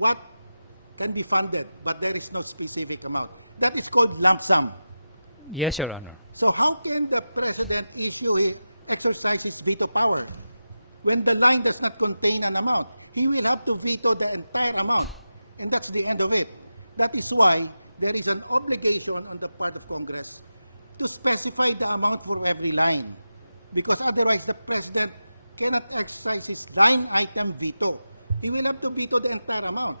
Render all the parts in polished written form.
what can be funded, but there is no specific amount. That is called lump sum. Yes, Your Honor. So how can the President issue exercise his veto power? When the line does not contain an amount, he will have to veto the entire amount, and that's the end of it. That is why there is an obligation on the part of Congress to specify the amount for every line, because otherwise the President cannot exercise his line item veto. He will have to veto the entire amount.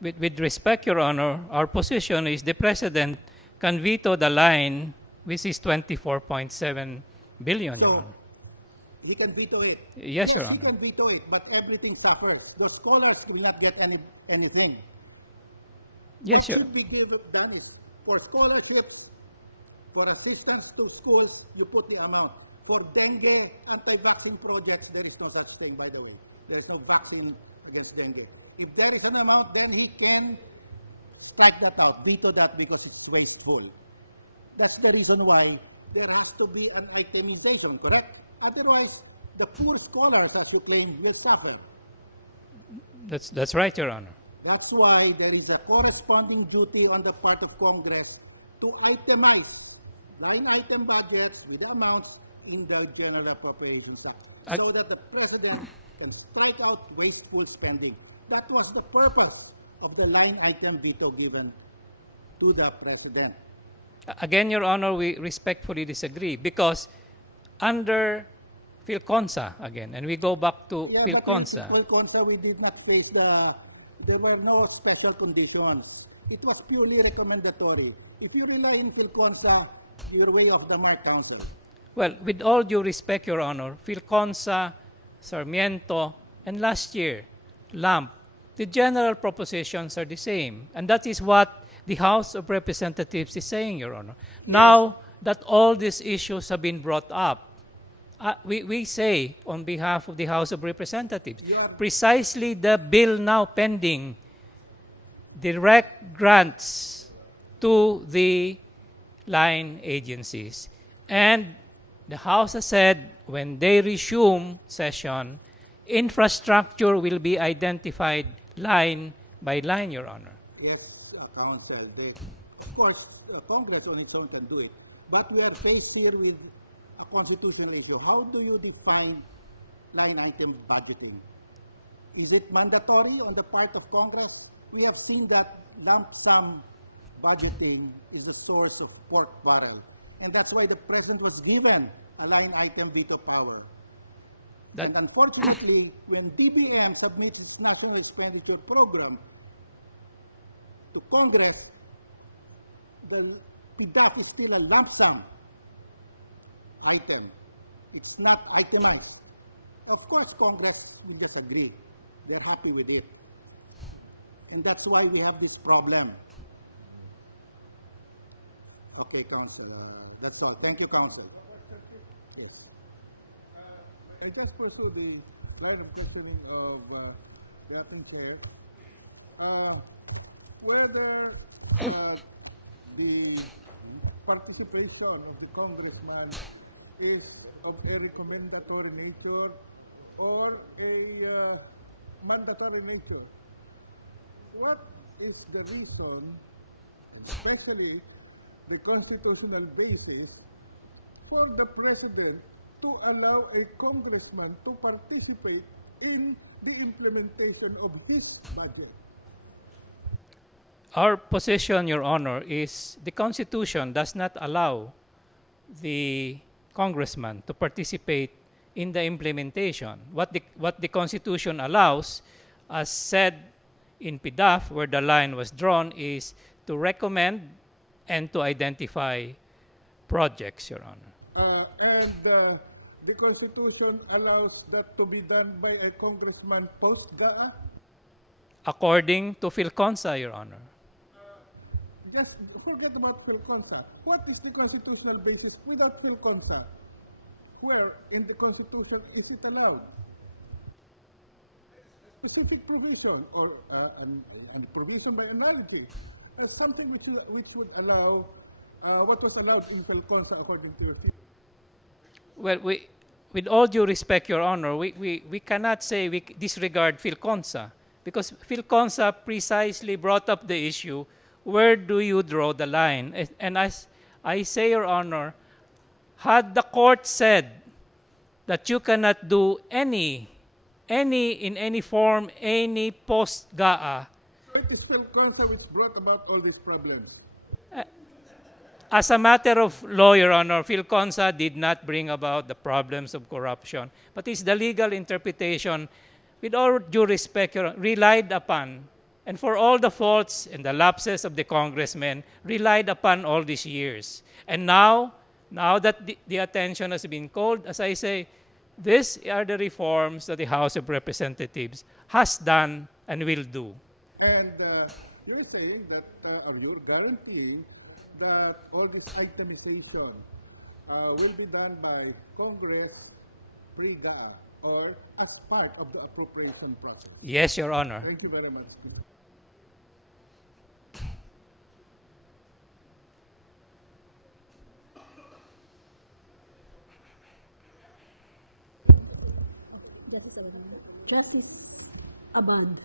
With respect, Your Honor, our position is the President can veto the line, which is 24.7 billion, Your Honor. He can veto it. Yes, Your Honor. He can veto it, but everything suffers. The scholars will not get anything. Yes, sir. What will be done is for scholarships, for assistance to schools, you put the amount. For dengue, anti-vaccine projects, there is no such thing, by the way. There is no vaccine against dengue. If there is an amount, then he can strike that out, veto that because it's wasteful. That's the reason why there has to be an itemization, correct? Otherwise, the poor scholars, as they claim, will suffer. That's right, Your Honor. That's why there is a corresponding duty on the part of Congress to itemize line item budgets with the amounts in the General Appropriations Act, so that the President can strike out wasteful spending. That was the purpose of the line item veto given to the President. Again, Your Honor, we respectfully disagree because under PhilConsa, again, and we go back to PhilConsa. PhilConsa, we did not face there were no special conditions. It was purely recommendatory. If you rely on PhilConsa, you're way off the mark, Counsel. Well, with all due respect, Your Honor, PhilConsa, Sarmiento, and last year, LAMP, the general propositions are the same. And that is what the House of Representatives is saying, Your Honor. Now that all these issues have been brought up, we say on behalf of the House of Representatives, precisely the bill now pending, direct grants to the line agencies. And the House has said when they resume session, infrastructure will be identified line by line, Your Honor. Yes, Counsel. Of course, Congress on its own can do it. But we are faced here with a constitutional issue. How do you define line item budgeting? Is it mandatory on the part of Congress? We have seen that lump sum budgeting is a source of pork barrel. And that's why the President was given a line item veto power. And unfortunately, when BBM submits its National Expenditure Program to Congress, the PDAF is still a lump sum item. It's not itemized. Of course, Congress will disagree. They're happy with it. And that's why we have this problem. Okay, Counsel. That's all. Thank you, Counsel. Yes. I just pursue the private question of the acting chair. Whether the participation of the congressman is of a recommendatory nature or a mandatory nature. What is the reason, especially the constitutional basis, for the President to allow a congressman to participate in the implementation of his budget? Our position, Your Honor, is the Constitution does not allow the congressman to participate in the implementation. What the Constitution allows, as said in PDAF, where the line was drawn, is to recommend and to identify projects, Your Honor. And the Constitution allows that to be done by a congressman post-GAA? According to PhilConsa, Your Honor. Just forget about PhilConsa. What is the constitutional basis without PhilConsa? Where in the Constitution is it allowed? Specific provision or and provision by analogy as something which would allow what was allowed in PhilConsa according to your. Well, with all due respect, Your Honor, we cannot say we disregard PhilConsa. Because Philconsa precisely brought up the issue, where do you draw the line? And as I say, Your Honor, had the court said that you cannot do in any form, any post-GAA, So it is still counsel which brought about all these problems. as a matter of law, Your Honor, Philconsa did not bring about the problems of corruption, but it's the legal interpretation, with all due respect, Your Honor, relied upon, and for all the faults and the lapses of the congressmen, relied upon all these years. And now that the attention has been called, as I say, these are the reforms that the House of Representatives has done and will do. And you're saying that you guarantee that all this itemization will be done by Congress through GAA or as part of the appropriation process. Yes, Your Honor. Thank you very much. Justice Abad.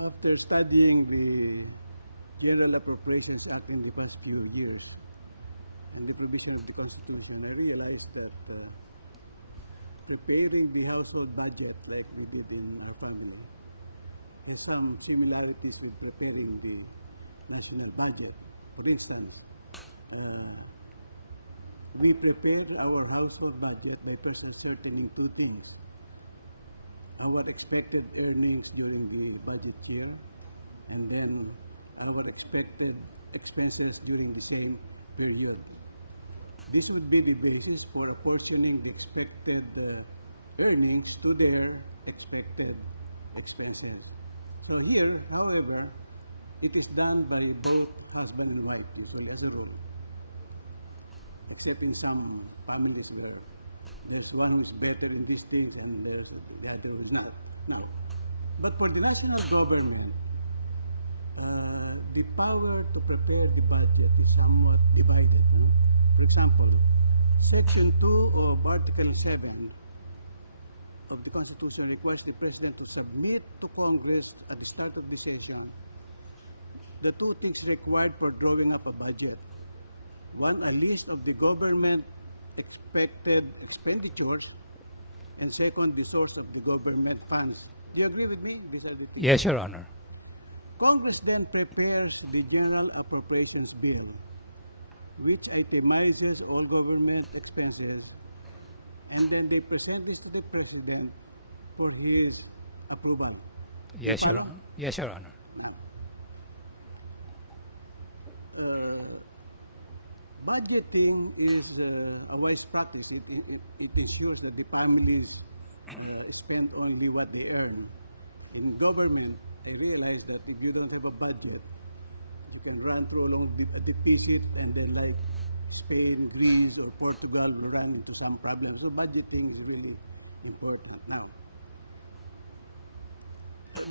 After studying the General Appropriations Act in the past few years, and the provision of the Constitution, I realized that preparing the household budget like we did in our family has some similarities with preparing the national budget. For instance, we prepare our household budget by certain two things: our expected earnings during the budget year, and then our expected expenses during the same year. This will be the basis for apportioning the expected earnings to their expected expenses. So here, however, it is done by both husband and wife, everyone, excepting some families where there's one who's better in this case and the other is not. No. But for the national government, the power to prepare the budget is somewhat divided. For example, Section 2 of Article 7 of the Constitution requires the President to submit to Congress at the start of the session the two things required for drawing up a budget. One, a list of the government expected expenditures, and second, the source of the government funds. Do you agree with me? Yes, Your Honor. Congress then prepares the General Appropriations Bill, which itemizes all government expenses, and then they present this to the President for his approval. Yes, Your Honor. Yes, Your Honor. Budgeting is a wise practice. It ensures that the family spend only what they earn. In government, I realize that if you don't have a budget, you can run through along a deficit and then like Spain, Greece, or Portugal will run into some problems. So budgeting is really important. Now,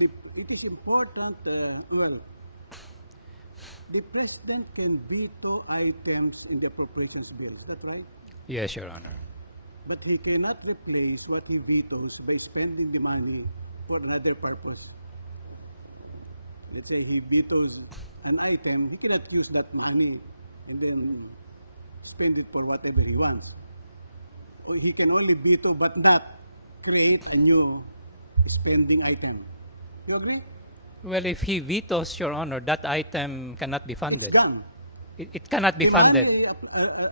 it is important, the President can veto items in the appropriations bill, is that right? Yes, Your Honor. But he cannot replace what he vetoes by spending the money for another purpose. Because he vetoes an item, he cannot use that money and then spend it for whatever he wants. So he can only veto but not create a new spending item. You agree? Well, if he vetoes, Your Honor, that item cannot be funded. It's done. It cannot be funded. The money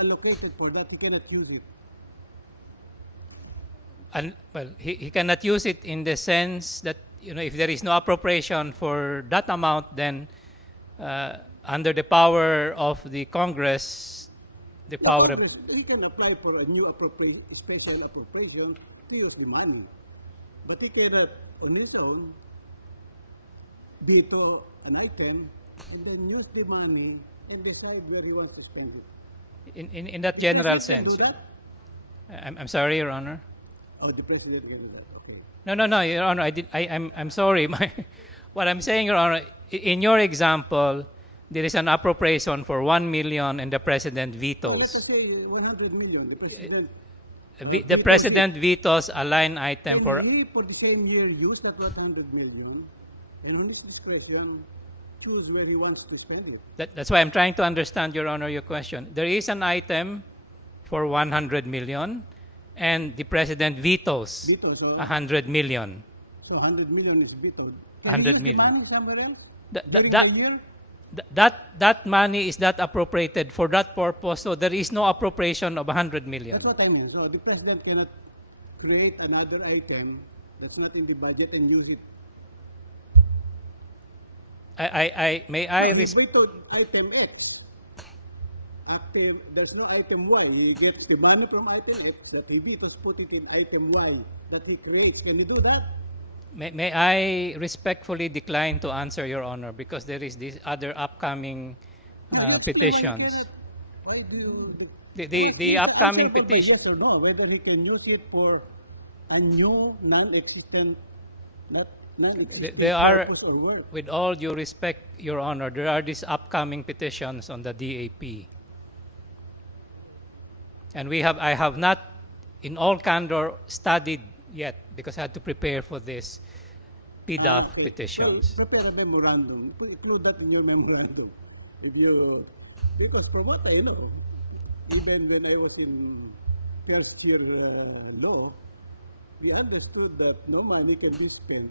allocated for that, he cannot use it. And, well, he cannot use it in the sense that, if there is no appropriation for that amount, then under the power of the Congress, the power of... He can apply for a new special appropriation to use the money. But he cannot, on his own, veto an item and then use the money and decide where he wants to spend it. In that general sense. I'm sorry, Your Honor. Oh, the President will do that. Okay. No, Your Honor. I'm sorry. What I'm saying, Your Honor, in your example, there is an appropriation for 1 million and the President Let us vetoes. say 100 million. The president vetoes a line item for. And we, for the same year, use that 100 million, and his discretion choose where he wants to spend it. That's why I'm trying to understand, Your Honor, your question. There is an item for 100 million, and the president vetoes Because, 100 million. so 100 million is vetoed. 100 Can you million. demand somewhere? That, that money is not appropriated for that purpose, so there is no appropriation of 100 million. That's what I mean. So the president cannot create another item that's not in the budget and use it. May I We respond? vetoed item X. After there's no item Y, we get the money from item X that we vetoed put it in item Y that we create. Can you do that? May I respectfully decline to answer, Your Honor, because there is this other upcoming petitions. Why do you- The upcoming Answer petition. Yes or no, whether we can use it for a new non-existent, not non-existent There are, purpose or work. with all due respect, Your Honor, there are these upcoming petitions on the DAP. And I have not, in all candor, studied yet because I had to prepare for this PDAF petitions. Prepare a memorandum, include that in your memorandum. If you, because from what I know, even when I was in first year law, we understood that no money can be spent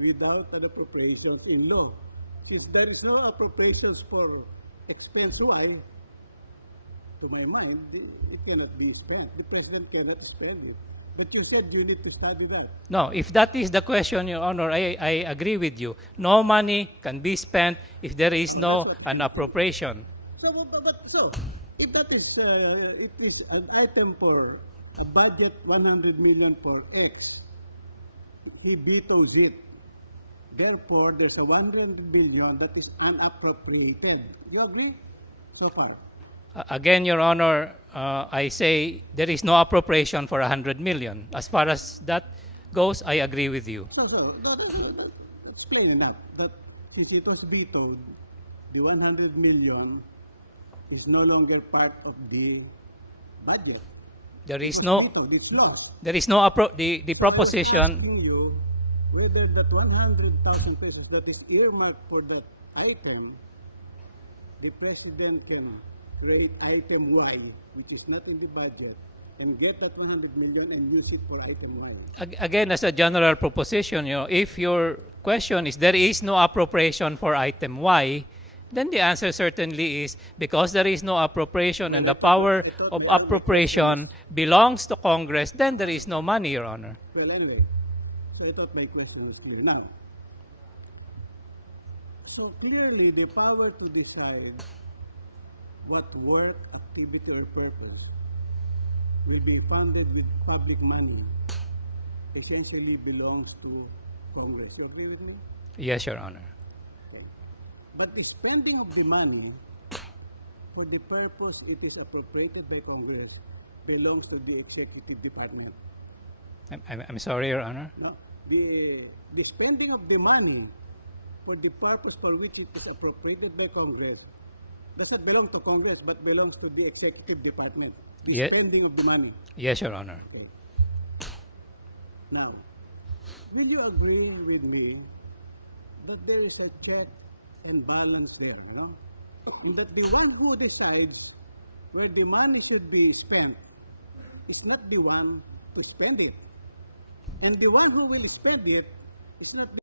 without an appropriations in law. If there is no appropriations for expense Y, to my mind, it cannot be spent. The president cannot spend it. But you said you need to study that. No, if that is the question, Your Honor, I agree with you. No money can be spent if there is no an appropriation. So, if that is, it is an item for a budget 100 million for X, he vetoes it. Therefore, there's a 100 million that is unappropriated. You agree? So far. Again, Your Honor, I say there is no appropriation for 100 million. As far as that goes, I agree with you. So, but explain that. But if it was vetoed, the 100 million is no longer part of the budget. There is It's no, vetoed, it's lost. there is no the proposition. To you whether that 100,000 pesos that is earmarked for that item, the president can create item Y, which is not in the budget, and get that 100 million and use it for item Y. Again, as a general proposition, if your question is there is no appropriation for item Y, then the answer certainly is because there is no appropriation and the power of appropriation belongs to Congress, then there is no money, Your Honor. Well, anyway, so I thought my question was clear. Now, so clearly the power to decide what work, activity, or purpose will be funded with public money essentially belongs to Congress. You agree with me? Yes, Your Honor. But the spending of the money for the purpose it is appropriated by Congress belongs to the executive department. I'm sorry, Your Honor. Now, the spending of the money for the purpose for which it is appropriated by Congress does not belong to Congress, but belongs to the executive department. The Ye- spending of the money. Yes, Your Honor. Now, will you agree with me that there is a check and balance there, no? And that the one who decides where the money should be spent is not the one to spend it. And the one who will spend it is not the